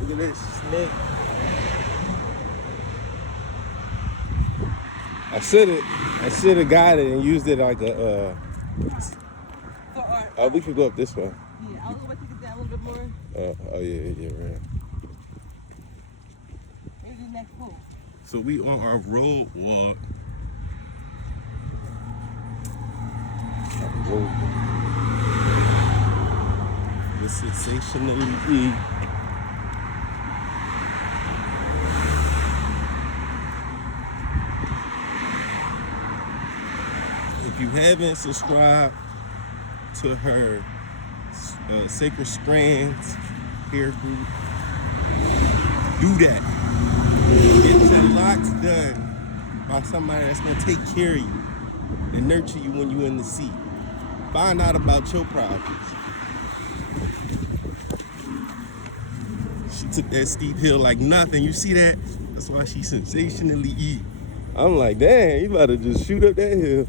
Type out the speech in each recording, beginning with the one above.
Look at this snake. I should have got it and used it like a. Oh, we could go up this way. Yeah, I was gonna take it down a little bit more. Oh yeah, right. Maybe the next hole. So we on our road walk. The sensationally. If you haven't subscribed to her Sacred Strands hair group, do that. Get your locks done by somebody that's gonna take care of you and nurture you when you're in the seat. Find out about your problems. She took that steep hill like nothing. You see that? That's why she sensationally eat. I'm like, damn, you about to just shoot up that hill.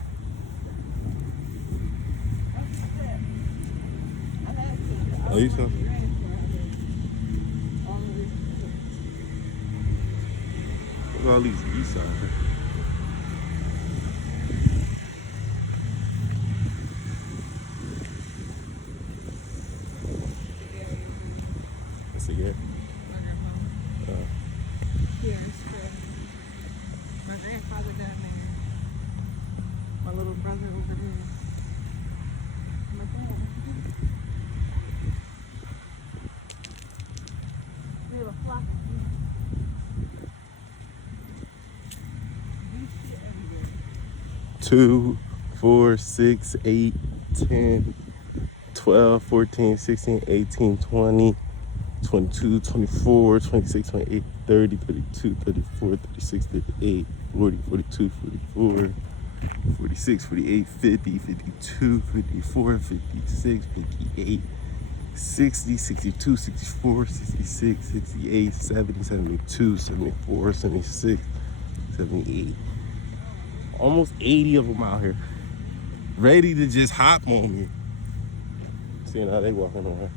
Oh, you saw? Look at all these east side. What's it, yeah? Here, it's for my grandfather down there. My little brother over there. My dad. We have a flock. 2, 4, 6, 8, 10, 12, 14, 16, 18, 20, 22, 24, 26, 28, 30, 32, 34, 36, 38, 40, 42, 44, 46, 48, 50, 52, 54, 56, 58, 60, 62, 64, 66, 68, 70, 72, 74, 76, 78. Almost 80 of them out here, ready to just hop on me. Seeing how they walking around.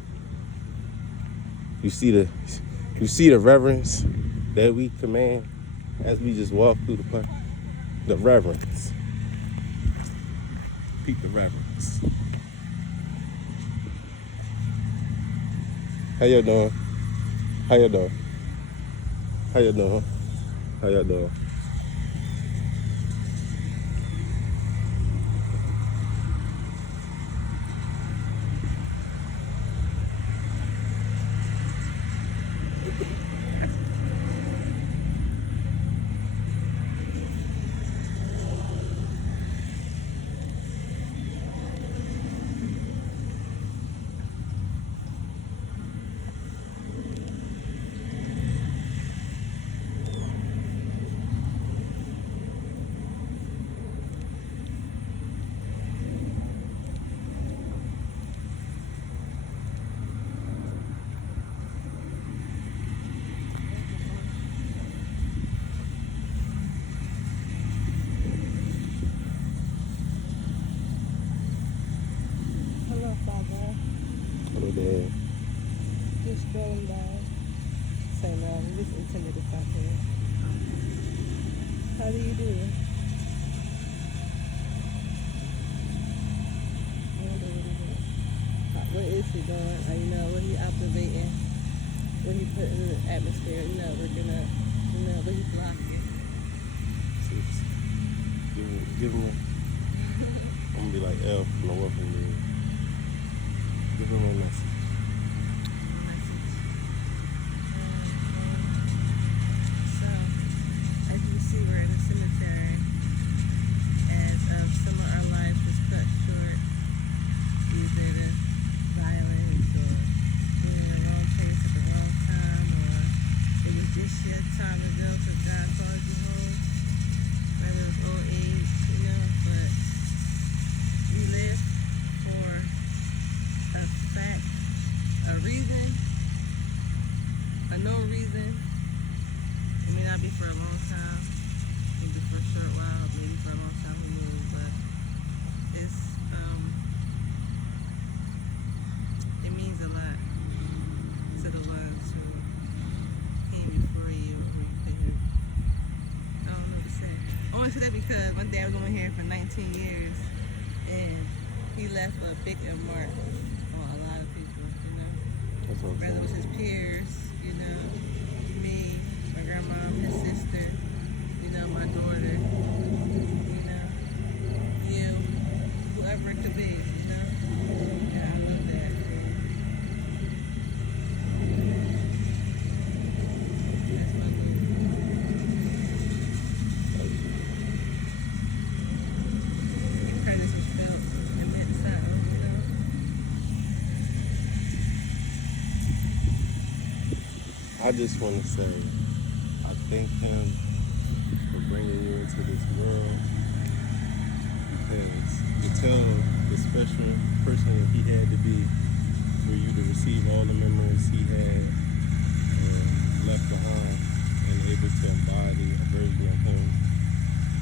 You see the reverence that we command as we just walk through the park. The reverence. Peep the reverence. How y'all doing? How y'all doing? How y'all doing? How y'all doing? Hello, Father. Hello there. Just strolling by. Say no, I'm just intimidated out here. How do you do? I wonder what he doing. What is he doing? You know, what he observating? What he put in the atmosphere? You know, we're gonna, you know, what he's blocking. Give him I'm gonna be like Elf from the Welcome Dude. Give him a message. So, as you see, we're in a cemetery. As some of our lives was cut short, either violence or being in the wrong place at the wrong time, or it was just your time to go, so God called you home. Whether it was old age, you know, but we live for a fact, a reason, a no reason. It may not be for a long time, maybe for a short while, maybe for a long time, who knows, but it's, it means a lot to the ones who because my dad was only here for 19 years, and he left a big mark on a lot of people, you know. That's what I'm Whether it was saying. his peers, you know, me, my grandma, his sister, you know, my daughter, you know, you, whoever it could be, you know. And I love that. That's my move. Your presence was felt and meant something, you know. I just want to say, I thank him for bringing you into this world, because to tell the special person that he had to be for you to receive all the memories he had left behind and able to embody a version of him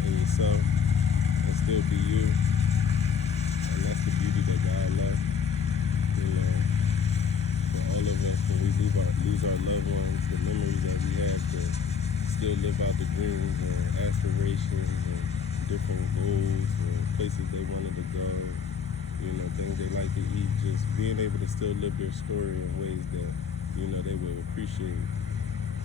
in yourself and still be you. And that's the beauty that God left, you know, for all of us when we lose our loved ones, the memories that we have to still live out the dreams and aspirations and different goals or places they wanted to go, you know, things they like to eat, just being able to still live their story in ways that, you know, they would appreciate,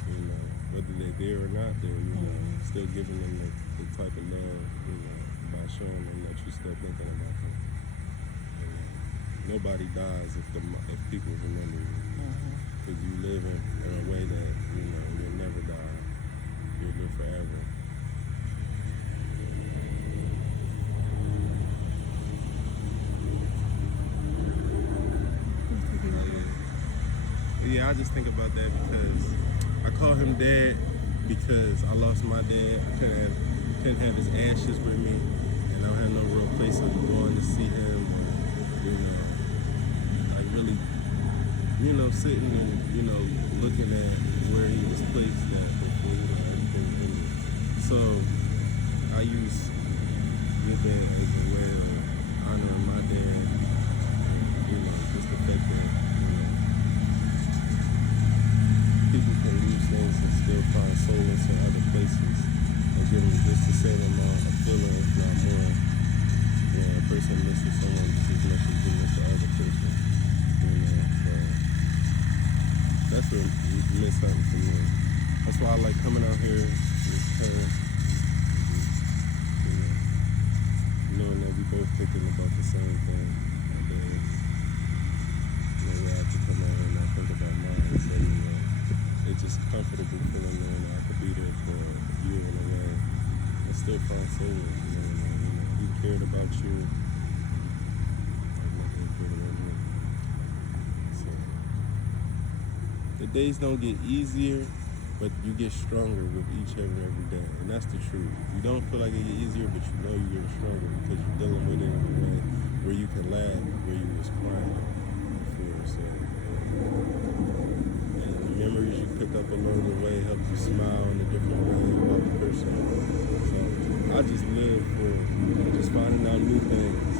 you know, whether they're there or not there, you know, still giving them the type of love, you know, by showing them that you're still thinking about them. You know, nobody dies if people remember you, because you live in a way that, you know, you'll never die, you'll live forever. Yeah, I just think about that because I call him dad because I lost my dad. I couldn't have his ashes with me, and I had no real place of going to see him, or, you know, like really, you know, sitting and, you know, looking at where he was placed at before, you know, everything ended. So I use your dad as a way of honoring my dad, you know, just the fact that, you know, people can lose things and still find solace in other places and give them just the same amount of feeling, if not more. Yeah, a person misses someone just as much as you miss the other person. You know, so that's what meant something to me. That's why I like coming out here with her, you know, knowing that we both thinking about the same thing. And then maybe I have to come out here and not think about mine. So, you know, it's just comfortable feeling knowing that I could be there for you in a way and still find solace. You know, he cared about you. I'm not gonna care about me. So the days don't get easier, but you get stronger with each and every day, and that's the truth. You don't feel like it get easier, but you know you're getting stronger because you're dealing with it in a way where you can laugh where you was crying before. So. Memories you pick up along the way help you smile in a different way about the person. So I just live for just finding out new things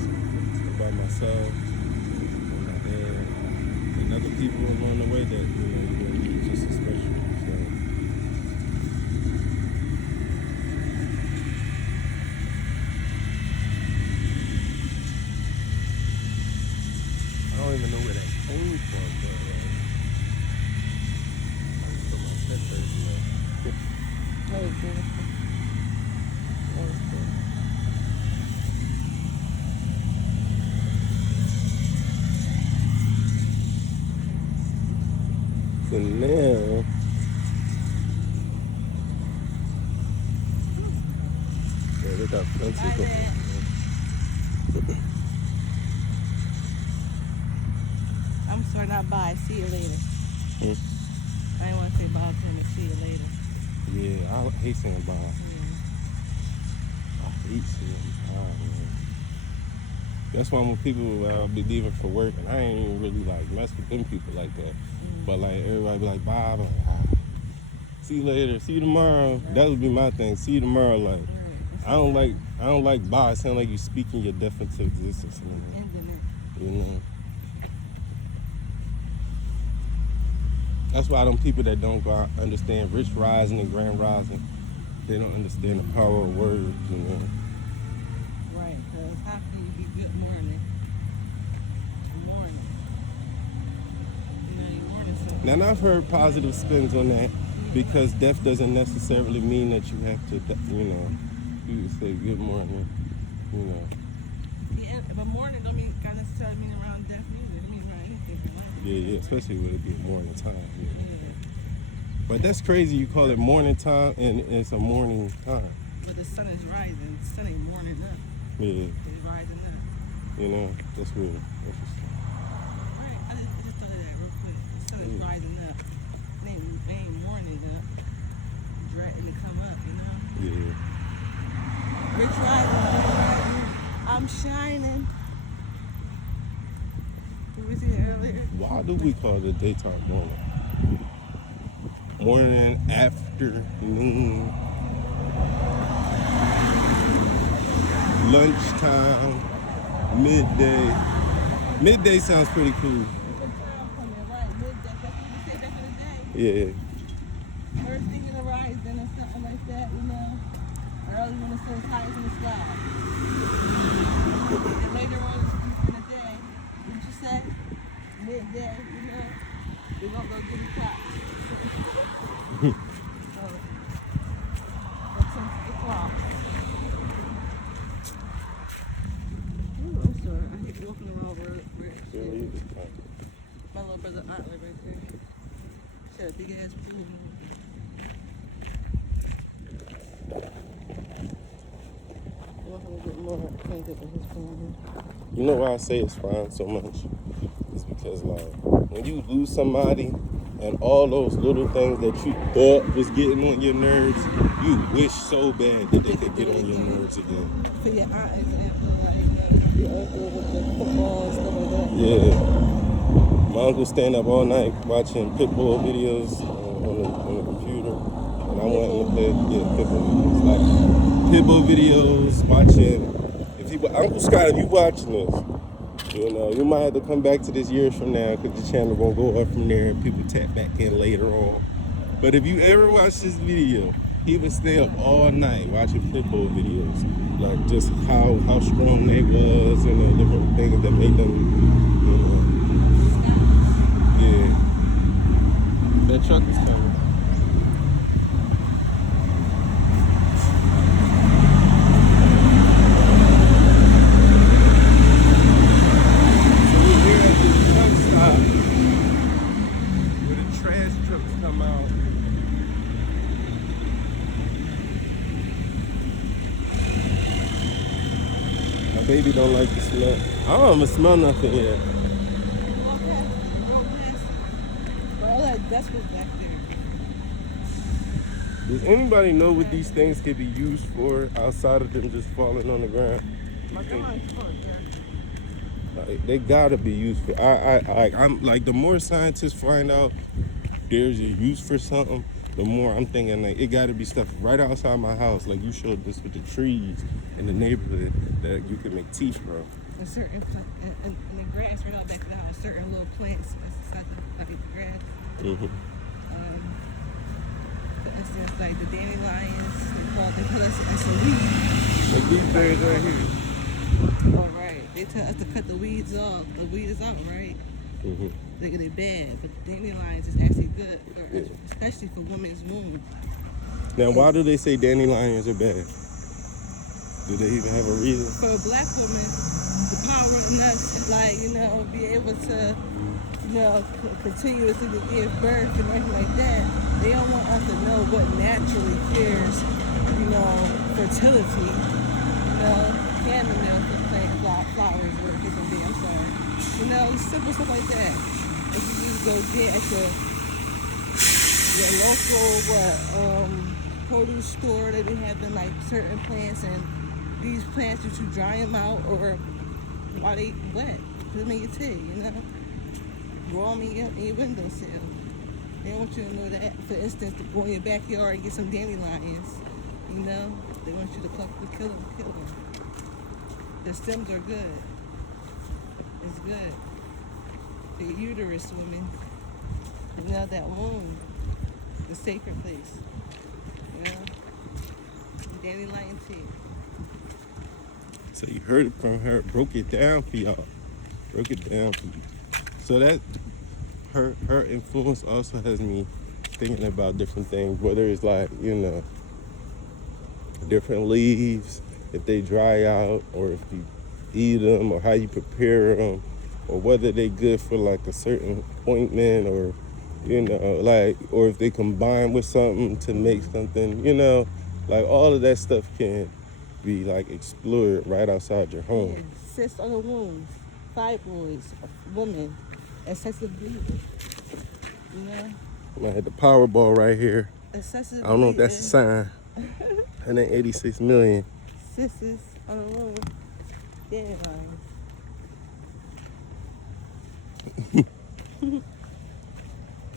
about myself and my dad and other people along the way that, you know, you're going to be just as special. So I don't even know where that came from, but That was beautiful. That was good. so now, yeah, they got plenty Bye, going Dad. on. I'm sorry, not bye. See you later. I didn't want to say bye to him and see you later. Yeah, I hate saying bye. Yeah. I hate saying bye, man. That's why when people be leaving for work, and I ain't even really like mess with them people like that. But like everybody be like, bye. I'm like, see you later. See you tomorrow. That would be my thing. See you tomorrow. Like, I don't like bye. It sounds like you speaking your death into existence. Ending You know. That's why them people that don't go out understand rich rising and grand rising, they don't understand the power of words, you know. Right, because how can you be good morning? Morning. You know, you're morning something. Now, and I've heard positive spins on that because death doesn't necessarily mean that you have to, you know, you can say good morning, you know. Yeah, but morning don't mean gotta necessarily mean around death either. It means around anything. Yeah, especially when it be morning time. You know. Yeah. But that's crazy. You call it morning time, and it's a morning time. But the sun is rising. The sun ain't morning up. Yeah, It's rising up. you know, that's real interesting. Right. I just thought of that real quick. The sun is rising up. It ain't morning up. Dreading to come up, you know? Yeah. Rich rising. I'm shining. Did we see it earlier? Why do we call it daytime morning? Morning, afternoon, lunchtime, midday. Midday sounds pretty cool. Right, midday. That's what we said back in the day. Yeah. First thing in the rising or something like that, you know. Early when the sun's highest in the sky. And later on in the day, what you say? Midday, you know. We're gonna go get the clock. So, at 10 o'clock. Ooh, I'm sorry. I hate walking around where my little brother aunt live right there. She had a big ass pool. Walking a bit more acquainted with his family. You know why I say it's fine so much? It's because, like, when you lose somebody and all those little things that you thought was getting on your nerves, you wish so bad that they could get on your nerves again. For your aunt example, like your uncle with the football and stuff like that. Yeah. My uncle staying up all night watching Pitbull videos on the computer. And I went in the bed, Pitbull videos. Like, Pitbull videos, watching. If you, Uncle Scott, if you watching this, you know, you might have to come back to this years from now because the channel gonna go up from there and people tap back in later on. But if you ever watch this video, he would stay up all night watching Pitbull videos, like just how strong they was and the different things that made them, you know. Yeah. That truck is coming. Baby don't like the smell. I don't even smell nothing yet. But all that dust was back there. Does anybody know what these things could be used for outside of them just falling on the ground? My grandma's full, yeah. Like, they gotta be used for. I'm like, the more scientists find out there's a use for something, the more I'm thinking like it gotta be stuff right outside my house. Like you showed this with the trees in the neighborhood that you can make teeth from. And certain and the grass right out back of the house, certain little plants like the grass. Mm-hmm. For instance, like the dandelions, they put us as a weed. Like these things right here. Oh right, they tell us to cut the weeds off. The weed is out, right? Mm-hmm. They're bad, but dandelions is actually good, especially for women's wombs. Now, why do they say dandelions are bad? Do they even have a reason? For a black woman, the power in us, like, you know, be able to, you know, continuously give birth and everything like that, they don't want us to know what naturally cures, you know, fertility, you know, chamomile for plant flowers or different things, I'm sorry. You know, simple stuff like that. If you just go get at your local, produce store, they be having like certain plants, and these plants, you dry them out or while they wet, put them in your tea, you know, grow them in your windowsill. They don't want you to know that. For instance, to go in your backyard and get some dandelions, you know, they want you to kill them. The stems are good. It's good. The uterus, women, you know, that womb, the sacred place, you know, dandelion tea. So you heard it from her, broke it down for y'all. Broke it down for you. So that her influence also has me thinking about different things, whether it's like, different leaves, if they dry out, or if you eat them, or how you prepare them, or whether they good for like a certain ointment, or like, or if they combine with something to make something, like all of that stuff can be like explored right outside your home. Yeah. Cysts on the wounds, fibroids, women, excessive bleeding. I had the Powerball right here. Excessive I don't know if that's a bleeding. sign. 186 million. Cysts on the wound. Yeah.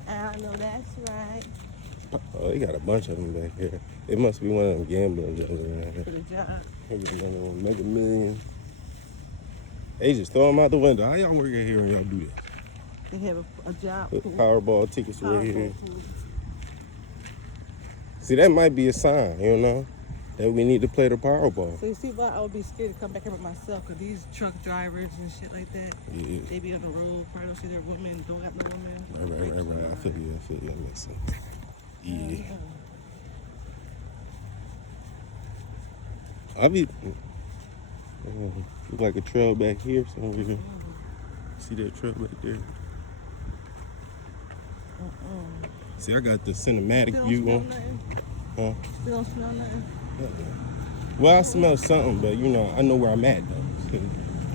I know that's right. Oh, they got a bunch of them back here. It must be one of them gamblers around here. For the job. Here's another one, Mega Millions. They just throw them out the window. How y'all work out here when y'all do that? They have a job. Put Powerball tickets right here. Powerball pool. See, that might be a sign, that we need to play the Powerball. So you see why I would be scared to come back here with myself, because these truck drivers and shit like that, Yeah. they be on the road, probably don't see their women, don't got no women. Right. I feel you. That makes sense. Yeah. I be look like a trail back here somewhere. See that trail back there? See, I got the cinematic Still don't view smell on. nothing? Huh? Still don't smell nothing? Well, I smell something, but I know where I'm at though,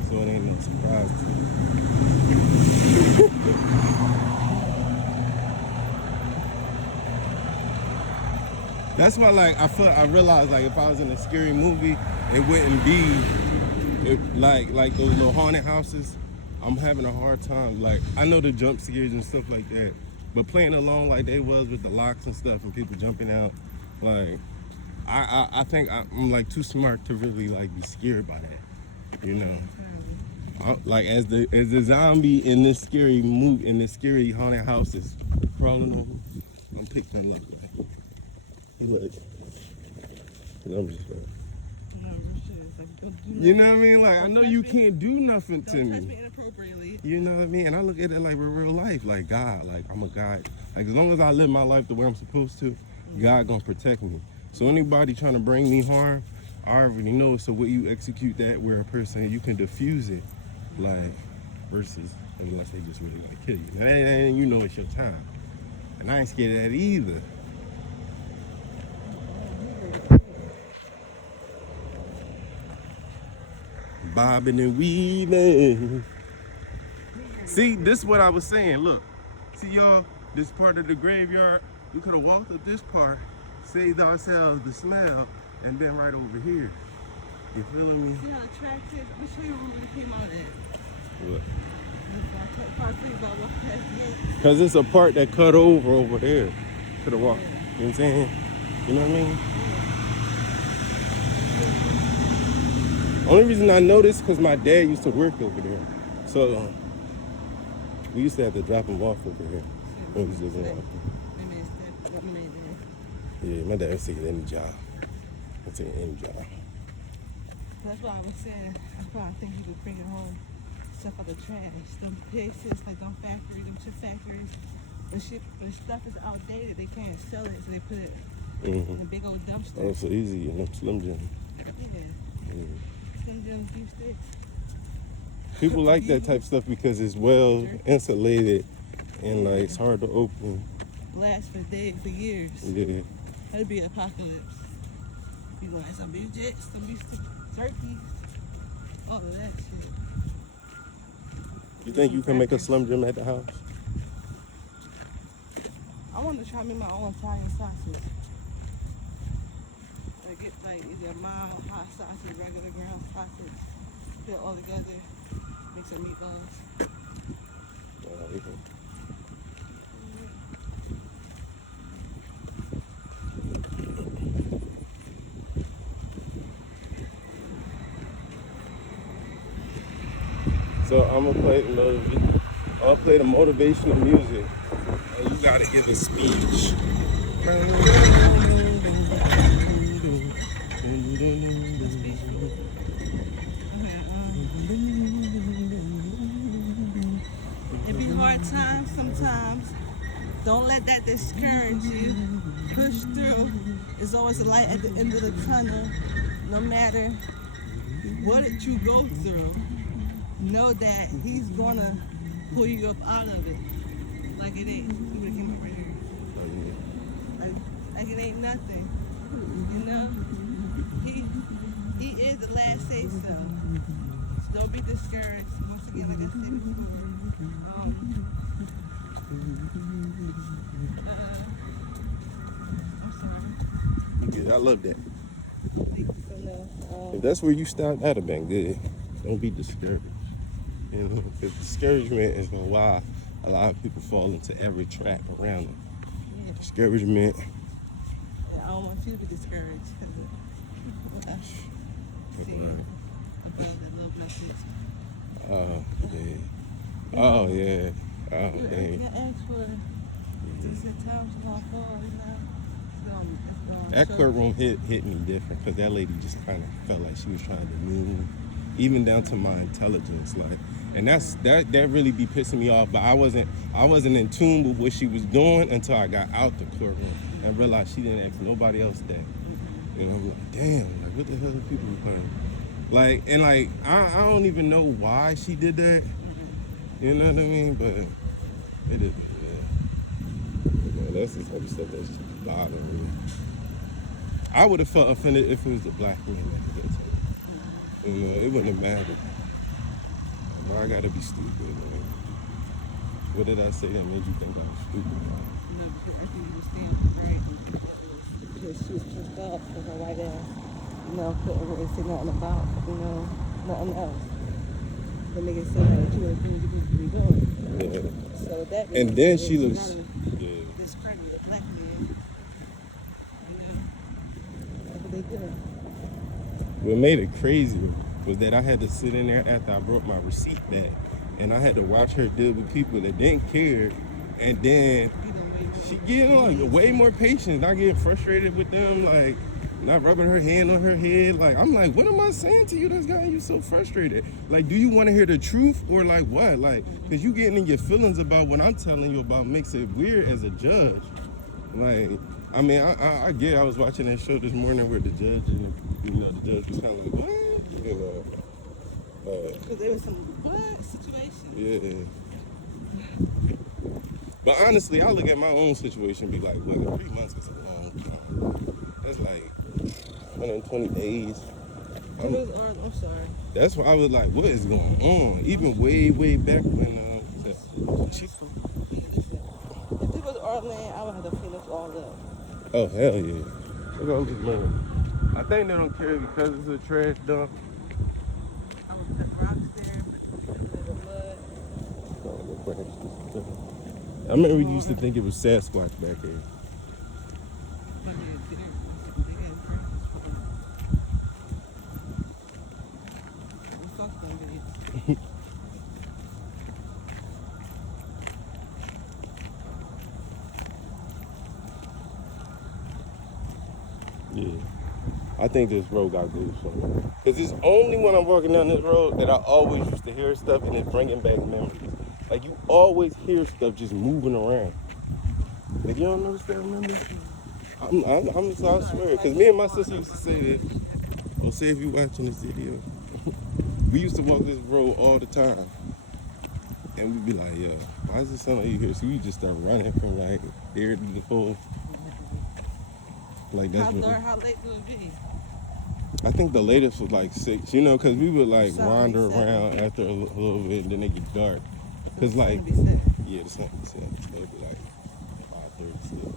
so it ain't no surprise to me. That's why, like, I realized, like, if I was in a scary movie, it wouldn't be like those little haunted houses. I'm having a hard time. Like, I know the jump scares and stuff like that, but playing along like they was with the locks and stuff and people jumping out, like, I think I'm like too smart to really like be scared by that, like as the zombie in this scary movie, in this scary haunted house is crawling over, I'm picking up. Look, I'm just like, you know what I mean? Like, I know you can't do nothing to Don't touch me. me inappropriately. You know what I mean? And I look at it like real life, like God, like I'm a God. Like as long as I live my life the way I'm supposed to, God gonna protect me. So anybody trying to bring me harm, I already know. So what you execute that where a person, you can diffuse it, like, versus unless they just really gonna kill you. And you know it's your time. And I ain't scared of that either. Bobbing and weaving. See, this is what I was saying. Look, see y'all, this part of the graveyard, we could have walked up this part, saved ourselves the smell, and been right over here. You feeling me? See how the track is? Let me show you where we came out at. What? Because Because it's a part that cut over there. Could have walked. You know what I'm saying? You know what I mean? Only reason I know this because my dad used to work over there. So we used to have to drop him off over here when we was living out here. Yeah, my dad would take any job. I'd take any job. That's why I was saying, that's why I think he was bringing home stuff out of the trash. Them places, like them factories, them chip factories. When stuff is outdated, they can't sell it, so they put it in a big old dumpster. Oh, so easy, Slim Jim. Yeah. Slim Jim beef sticks. People like that type of stuff because it's well insulated and like it's hard to open. Last for days, for years. Yeah. That'd be apocalypse. You gonna have some beef jets, some beef sticks, turkeys, all of that shit. You think you can make a Slim Jim at the house? I want to try me my own Italian sausage. I get like either a mild hot sausage, regular ground sausage, put it all together, make some meatballs. So I'm gonna play the motivational music, and you gotta give a speech. It be hard times sometimes. Don't let that discourage you. Push through. There's always a light at the end of the tunnel. No matter what you go through, know that he's gonna pull you up out of it. Like it ain't. You would have came over here. Oh, yeah. Like it ain't nothing. You know? He is the last say so. So don't be discouraged. Once again, like I said before. I'm sorry. Yeah, I love that. Thank you for that. If that's where you stopped, that'd have been good. Don't be discouraged. You know, because discouragement is why a lot of people fall into every trap around them. Yeah. Discouragement. I don't want you to be discouraged. See, about that little message. Oh, yeah. Oh, yeah. Oh, You dang. ask for just at times long fall, you know. It's That gonna courtroom hit me different because that lady just kind of felt like she was trying to mean me, even down to my intelligence. Like, and that really be pissing me off. But I wasn't in tune with what she was doing until I got out the courtroom and realized she didn't ask nobody else that. You know, I'm like, damn, like what the hell are people playing? Like, and like I don't even know why she did that. You know what I mean? But it is. Yeah. Man, that's the type of stuff that's just bothering me. I would have felt offended if it was a black man that did it. You know, it wouldn't have mattered. Why I gotta be stupid, man? What did I say that made you think I was stupid? No, because I think you were standing right. Because she was pissed off for her white ass. You know, couldn't really say nothing about, you know, nothing else. The nigga said that you were going to be doing. Yeah. So that And then she looks. Yeah. discredited black men. You know, that's what they did. What made it crazy was that I had to sit in there after I brought my receipt back, and I had to watch her deal with people that didn't care, and then she getting like way more patience, not getting frustrated with them, like not rubbing her hand on her head. Like I'm like, what am I saying to you that's gotten you so frustrated? Like, do you want to hear the truth or like what? Like, cause you getting in your feelings about what I'm telling you about makes it weird as a judge. Like, I mean, I get. I was watching that show this morning where the judge and the judge was kind of like, what? You know. Because there was some what situation. Yeah. But honestly, I look at my own situation and be like, well, 3 months is a long time. That's like 120 days. I'm sorry. That's why I was like, what is going on? Even way back when she. If it was our land, I would have to finish all up. Oh hell yeah! Look at all this money. I think they don't care because it's a trash dump. I would put rocks there, put a little mud. I remember we used to think it was Sasquatch back here. Yeah. I think this road got good somewhere. Because it's only when I'm walking down this road that I always used to hear stuff and it's bringing back memories. Like you always hear stuff just moving around. Like you don't notice that, remember? I swear. Because me and my sister used to say that. Well, say if you're watching this video. We used to walk this road all the time. And we'd be like, yo, why does it sound like you here? So we just start running from like here to the pole. Like that's how late will it be? I think the latest was like 6, you know, because we would like wander around after a little bit and then it get dark. Because like, yeah, the sun be set. It'd be like 5:30 still.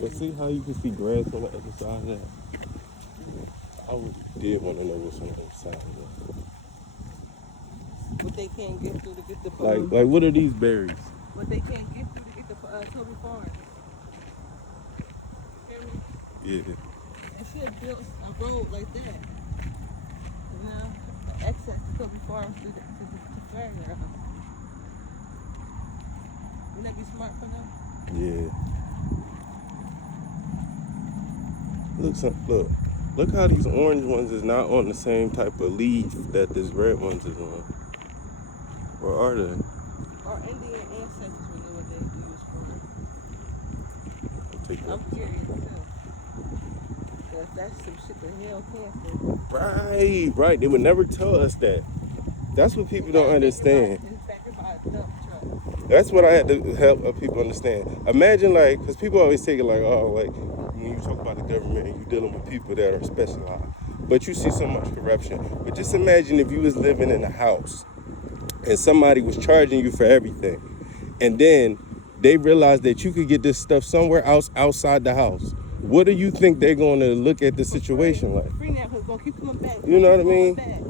But see how you can see grass on the other side of that? I did want to know what's on the other side of that. What they can't get through to get the Like what are these berries? What they can't get through to get the Toby Farm. Yeah. They should have built a road like that. You know, access to Toby Farm to the fairground. Wouldn't that be smart for them? Yeah. Look. Look how these orange ones is not on the same type of leaf that this red ones is on. Where are they? Our Indian ancestors would know what they used I'll take for. that. I'm curious too. Cause that's some shit that hell cancer. Right. They would never tell us that. That's what people don't understand. It's back by a dump truck. That's what I had to help people understand. Imagine, like, because people always take it like, oh, like, when you talk about the government, you're dealing with people that are specialized. But you see so much corruption. But just imagine if you was living in a house and somebody was charging you for everything. And then they realized that you could get this stuff somewhere else outside the house. What do you think they're going to look at the situation like? Free now, because gonna keep coming back. You know what I mean? Back.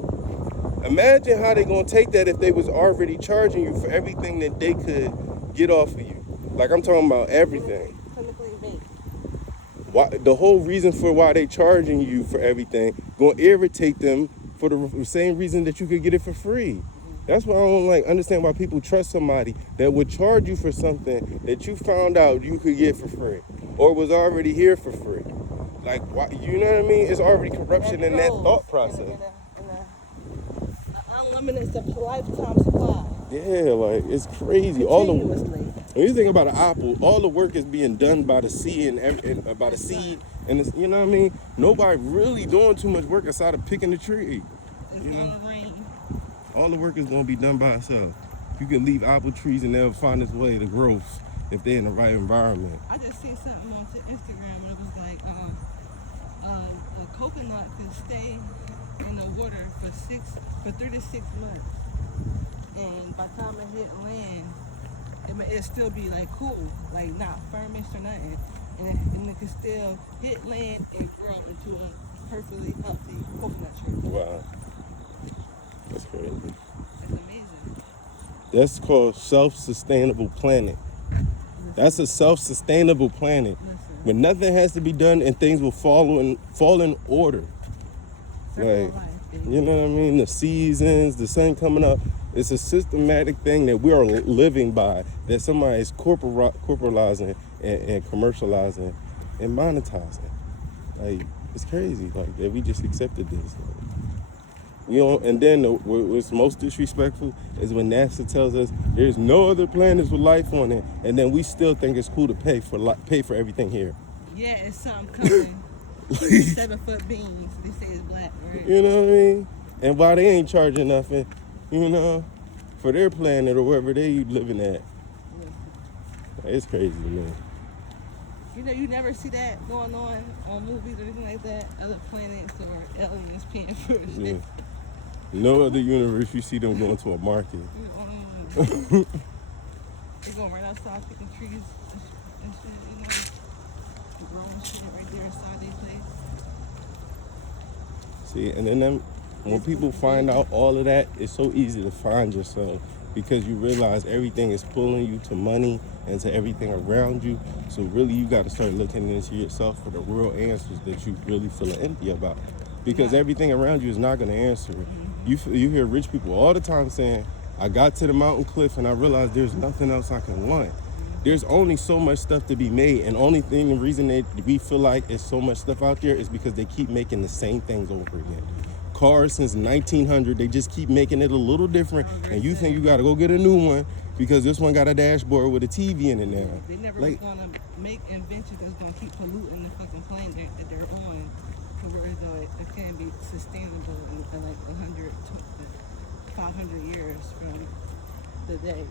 Imagine how they gonna take that if they was already charging you for everything that they could get off of you. Like, I'm talking about everything. Clinically based. Why, the whole reason for why they charging you for everything gonna irritate them for the same reason that you could get it for free. That's why I don't like understand why people trust somebody that would charge you for something that you found out you could get for free or was already here for free. Like, why, you know what I mean? It's already corruption in that thought process. In unlimited lifetime supply. Yeah, like, it's crazy. Continuously. When you think about an apple, all the work is being done by the seed and by the seed, and it's, you know what I mean. Nobody really doing too much work aside of picking the tree. It's You know? gonna rain. All the work is gonna be done by itself. You can leave apple trees and they'll find its way to growth if they're in the right environment. I just seen something on Instagram where it was like, a coconut can stay in the water for 3 to 6 months, and by the time it hit land, it'll still be like cool, like not famished or nothing, and it can still hit land and grow into a perfectly healthy coconut tree. Wow, that's crazy. It's amazing. That's called self-sustainable planet. That's a self-sustainable planet. Listen, When nothing has to be done and things will fall in order. circle Like, of life, baby. you know what I mean? The seasons, the sun coming up. It's a systematic thing that we are living by, that somebody is corporalizing and commercializing and monetizing. Like, it's crazy. Like, that we just accepted this. We don't, and then what's most disrespectful is when NASA tells us there's no other planets with life on it, and then we still think it's cool to pay for everything here. Yeah, it's something coming. 7-foot beans. They say it's black, right? You know what I mean? And why they ain't charging nothing, you know, for their planet or wherever they living at. It's crazy, man. You know, you never see that going on movies or anything like that. Other planets or aliens paying for shit. Yeah. No other universe you see them going to a market. They're going right outside picking trees and shit, you know. Growing shit right there inside their place. See, and then when people find out all of that, it's so easy to find yourself because you realize everything is pulling you to money and to everything around you. So really, you got to start looking into yourself for the real answers that you really feel empty about. Because everything around you is not going to answer it. You hear rich people all the time saying, I got to the mountain cliff and I realized there's nothing else I can want. There's only so much stuff to be made, and the reason that we feel like there's so much stuff out there is because they keep making the same things over again. Cars since 1900, they just keep making it a little different, and you think you got to go get a new one because this one got a dashboard with a TV in it now. They never Like, going to make inventions that's going to keep polluting the fucking plane that they're on to where it can be sustainable in like 100, 500 years from the day,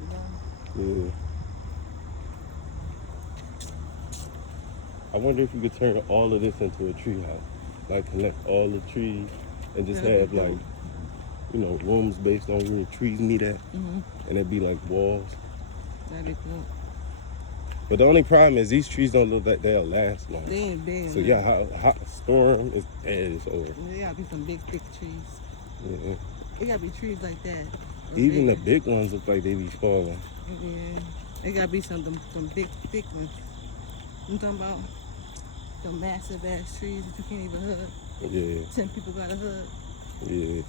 you know? yeah. I wonder if you could turn all of this into a tree house, like connect all the trees and just have like, you know, rooms based on where the trees meet at, and it'd be like walls. That'd be cool. But the only problem is these trees don't look like they'll last long. They ain't big. So yeah, hot storm is dead. It's over. There gotta be some big, thick trees. Yeah. It gotta be trees like that. or Even the bigger. big ones look like they be falling. Yeah. It gotta be some big, thick ones. I'm talking about the massive ass trees that you can't even hug. Yeah, 10 people got a hug. yeah.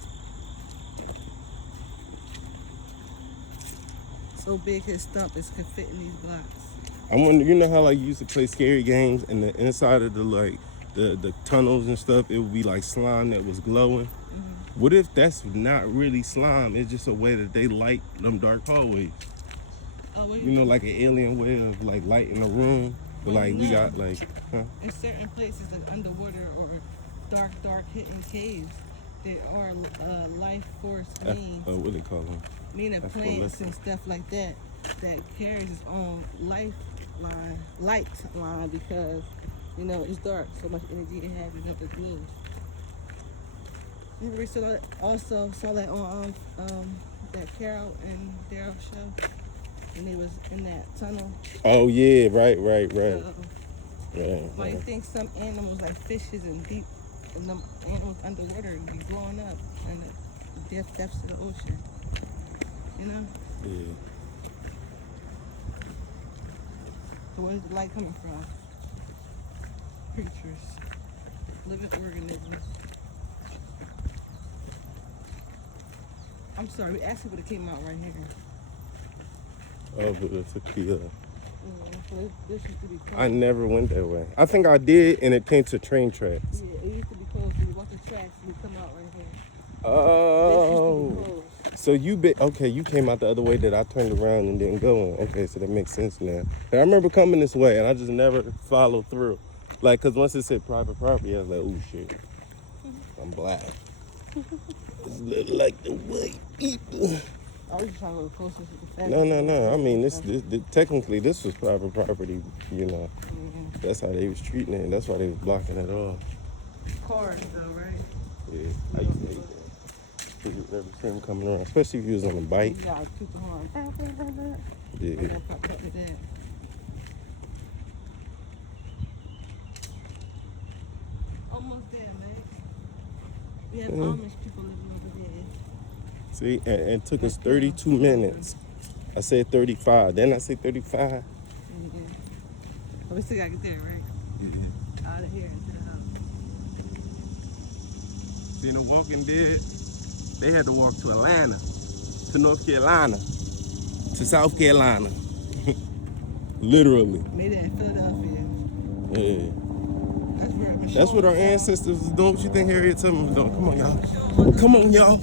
So big his stump could fit in these blocks. I wonder, you know how like you used to play scary games and the inside of the like the tunnels and stuff, it would be like slime that was glowing. What if that's not really slime? It's just a way that they light them dark hallways. Oh, wait. You know, like an alien way of like lighting a room. But like we got like, huh? In certain places, like underwater or dark hidden caves, there are life force means, What they call them? meaning That's plants what and stuff like that, that carries its own light line because, you know, it's dark, so much energy it has and it glows. Remember we also saw that on that Carol and Daryl show, and they was in that tunnel. Oh yeah, right. Why you think some animals like fishes and them animals underwater be blowing up in the depths of the ocean? You know? Yeah. So where's the light coming from? Creatures, living organisms. I'm sorry, we asked people that came out right here. Oh, but it's a key. So this used to be closed. I never went that way. I think I did, and it came to train tracks. Yeah, it used to be closed. So you walk the tracks and you come out right here. Oh. This used to be closed. So you came out the other way that I turned around and didn't go in. Okay, so that makes sense now. And I remember coming this way, and I just never followed through. Like, cause once it said private property, I was like, oh shit, I'm black. This look like the white people. I was just trying to go closer to the family. No. I mean, this technically this was private property. You know, Mm-hmm. that's how they was treating it. That's why they was blocking it off. Cars though, right? Yeah, I used to hate that. You never see them coming around, especially if you was on a bike. Yeah, I took the horn. Yeah. And I popped up to that. Almost there, man. We have Amish people living over there. See, and it took us 32 minutes. I said 35. Then I said 35. Yeah. But we still gotta get there, right? Out of here into the house. See, The Walking Dead, they had to walk to Atlanta, to North Carolina, to South Carolina. Literally. Made it in Philadelphia. Yeah. That's where Michelle That's what our was at. ancestors was doing. What you think Harriet Tubman was doing? Come on, y'all. Come on, y'all.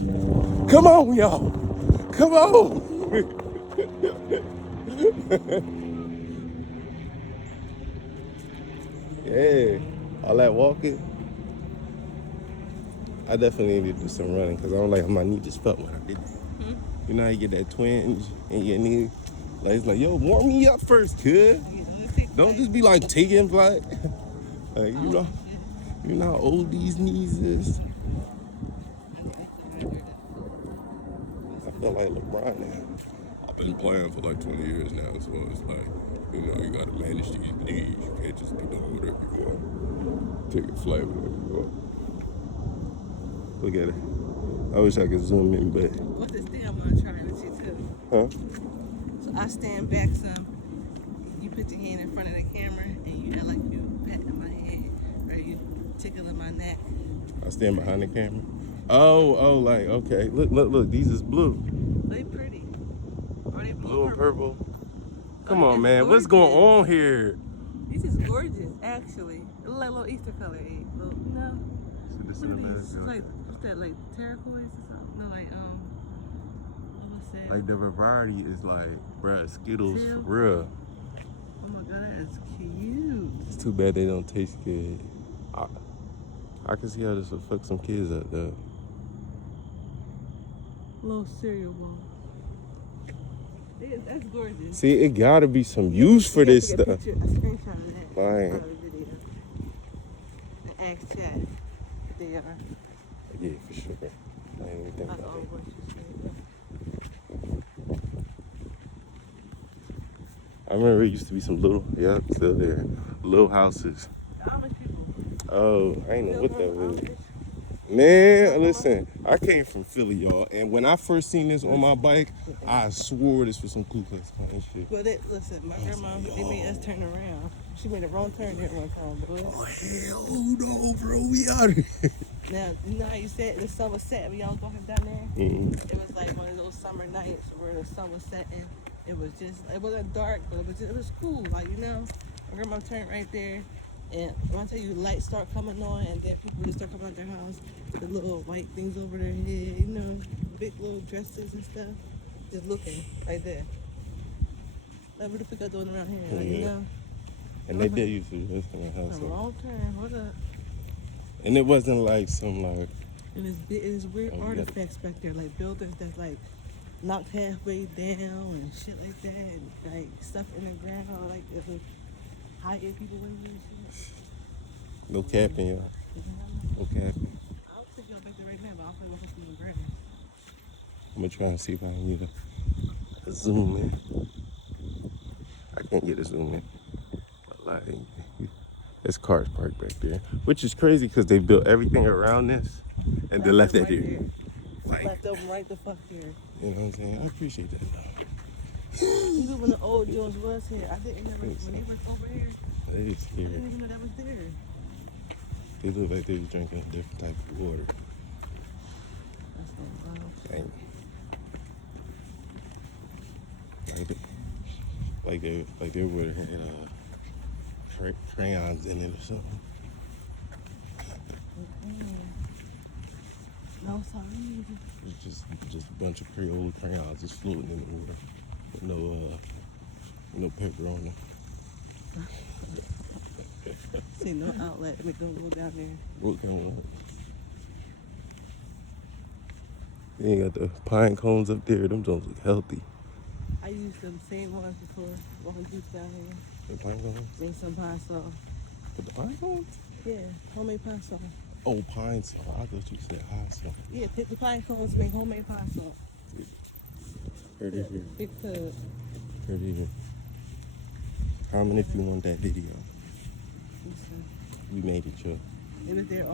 Come on, y'all. Come on. Yeah. All that walking. I definitely need to do some running because I don't like how my knee just felt when I did that. You know how you get that twinge in your knee? Like, it's like, yo, warm me up first, kid. Don't just be like taking flight. Like, you know how old these knees is? I feel like LeBron now. I've been playing for like 20 years now, so it's like, you know, you gotta manage these knees. You can't just be doing whatever you want. Take a flight whatever you want. Look at it. I wish I could zoom in, but What's this thing I want to try with you too? huh? So I stand back some. You put your hand in front of the camera and you act like you patting my head or you tickling my neck. I stand behind the camera. Oh, like okay. Look. These is blue, They pretty. Or they blue and purple. purple. Come on, it's man. What's going on here? This is gorgeous, actually. It look like a little Easter color egg. Little, you know? What are these? Like, what's that, like turquoise or something? No, like, what was that? Like the variety is like, bruh, Skittles Seal? for real. Oh my god, that is cute. It's too bad they don't taste good. I can see how this would fuck some kids up though. Little cereal bowl. Yeah, that's gorgeous. See, it gotta be some use for this Take a stuff. picture, a screenshot of that. Right. Out of the video. And ask chat if they are. Yeah, for sure. I ain't even think Not about all it. what you said. I remember it used to be some little, yep, still there, little houses. The Amish people. Oh, I ain't know what that Still was. Amish. Man, listen, I came from Philly, y'all, and when I first seen this on my bike, I swore this was some Ku Klux Klan shit. Well, listen, my grandma, they made us turn around. She made a wrong turn there one time, boy. Oh, hell no, bro, we out here. Now, you know how you said the sun was setting when y'all was walking down there? It was like one of those summer nights where the sun was setting. It was just, it wasn't dark, but it was cool, like, you know. My grandma turned right there, And when I tell you lights start coming on and then people just start coming out their house, the little white things over their head, you know, big little dresses and stuff, just looking right there. Like, what the fuck I doing around here? Like, you Yeah. know, And they did used to do this in the a house. long time. Hold up. And it wasn't like some like And it's weird Oh, you got it. artifacts back there, like buildings that's like knocked halfway down and shit like that, and like stuff in the ground, like if a hiding people with you and shit. no capping, y'all. No capping. I'll take y'all back there right now, but I'll play with them on the ground. I'm gonna try and see if I can get a zoom in. I can't get a zoom in. But like, there's cars parked back there, which is crazy because they built everything around this and they left them that right there. Like, Left them right the fuck there. you know what I'm saying? I appreciate that though. Even when the old Jones was here, I didn't never when they was over here, They is I didn't scared. even know that was there. They look like they was drinking a different type of water. That's so wild. Dang. Like they would have had crayons in it or something. No, sorry. It's just a bunch of Crayola crayons just floating in the water with no paper on them. See no outlet. Let me go down there. What can we? They ain't got the pine cones up there. Them don't look healthy. I used them same ones before walking juice down here. The pine cones? Make some pie sauce. But the pine cones? Yeah, homemade pie sauce. Oh, pine sauce. I thought you said hot sauce. Yeah, pick the pine cones, make homemade pie sauce. Heard it here. Big tub. Heard it here. Comment if you want that video. We made it, yo. It was there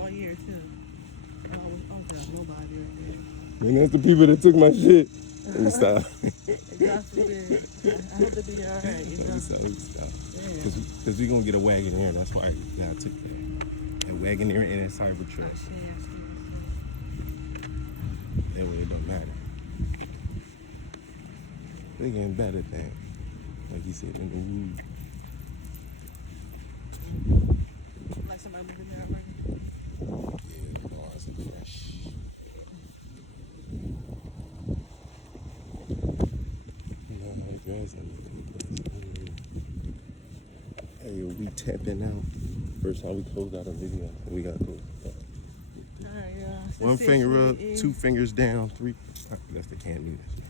all year too. Oh, there's nobody right there. Man, that's the people that took my shit. Let me stop. Exactly. I hope they be there all right. You Let know? me stop. Let me stop. Yeah. Cause we gonna get a Wagoneer. That's why I took that. A Wagoneer and a Cybertruck. That way it don't matter. They getting better than, like you said, in the wood. Like somebody living there already. Yeah, the bars are fresh. No, the grass ain't looking good. Hey, we tapping out. First time we closed out a video, and we gotta go. Alright, yeah. One finger up, 2 fingers down, 3. That's the can't do this.